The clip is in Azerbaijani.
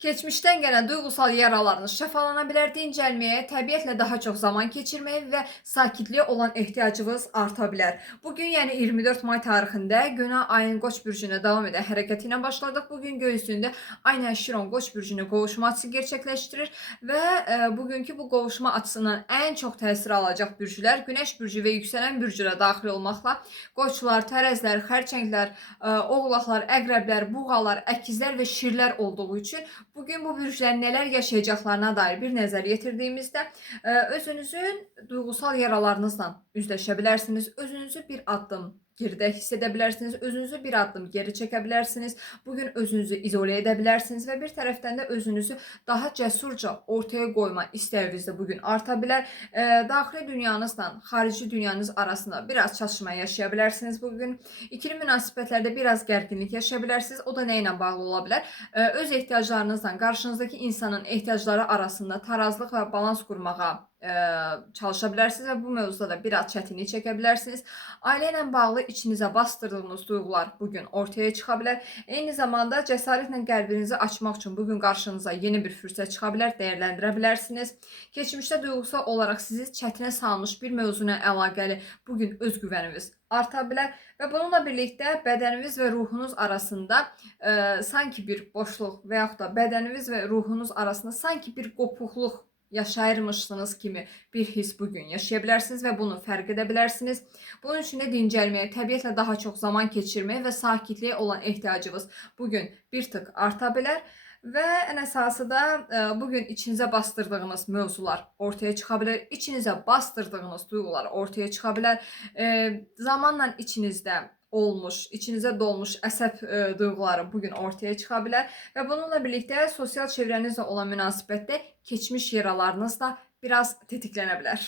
Geçmişten gelen duygusal yaralarınız şəfalana bilər, dincəlməyə, təbiətlə daha çox zaman keçirməyə və sakitliyə olan ehtiyacınız arta bilər. Bugün, yəni 24 may tarixində günə ayın Qoç bürcünə davam edən hərəkəti ilə başladıq. Bugün göy üzündə Ay Şiron Qoç bürcünə qovuşma açısı gerçəkləşdirir və bugünkü bu qovuşma açısından ən çox təsir alacaq bürcülər Günəş bürcü və yüksələn bürcülə daxil olmaqla Qoçlar, Tərəzlər, Xərçənglər, Oğlaqlar, Əqrəblər, Buğalar, Əkizlər və Şirlər olduğu üçün bugün bu bürclərin nələr yaşayacaqlarına dair bir nəzər yetirdiyimizdə özünüzün duygusal yaralarınızla üzləşə bilərsiniz. Özünüzü bir addım geridə hiss edə bilərsiniz, özünüzü bir addım geri çəkə bilərsiniz. Bugün özünüzü izolə edə bilərsiniz və bir tərəfdən də özünüzü daha cəsurca ortaya qoyma istəyiniz də bugün arta bilər. Daxili dünyanızla xarici dünyanız arasında biraz çatışma yaşaya bilərsiniz bugün. İkili münasibətlərdə biraz gərginlik yaşaya bilərsiniz. O da nə ilə bağlı ola bilər? Öz ehtiyaclarınızla qarşınızdakı insanın ehtiyacları arasında tarazlıq və balans qurmağa çalışa bilərsiniz və bu mövzuda da biraz çətinlik çəkə bilərsiniz. Ailə ilə bağlı içinizə bastırdığınız duyğular bugün ortaya çıxa bilər. Eyni zamanda cəsarətlə qəlbinizi açmaq üçün bugün qarşınıza yeni bir fürsət çıxa bilər, dəyərləndirə bilərsiniz. Keçmişdə duyğusal olaraq sizi çətinə salmış bir mövzuna əlaqəli bugün öz güvəniniz arta bilər və bununla birlikdə bədəniniz və ruhunuz arasında sanki bir boşluq və yaxud da bədəniniz və ruhunuz arasında sanki bir qopuqluq yaşayırmışsınız kimi bir his bugün yaşaya bilərsiniz və bunu fərq edə bilərsiniz. Bunun üçün də dincəlməyə, təbiətlə daha çox zaman keçirməyə və sakitliyə olan ehtiyacınız bugün bir tık arta bilər. Və ən əsası da bugün içinizə bastırdığınız mövzular ortaya çıxa bilər. İçinizə bastırdığınız duyğular ortaya çıxa bilər. Zamanla içinizdə olmuş, içinizə dolmuş əsəb duyğuları bugün ortaya çıxa bilər və bununla birlikdə sosial çevrənizlə olan münasibətdə keçmiş yaralarınız da biraz tetiklənə bilər.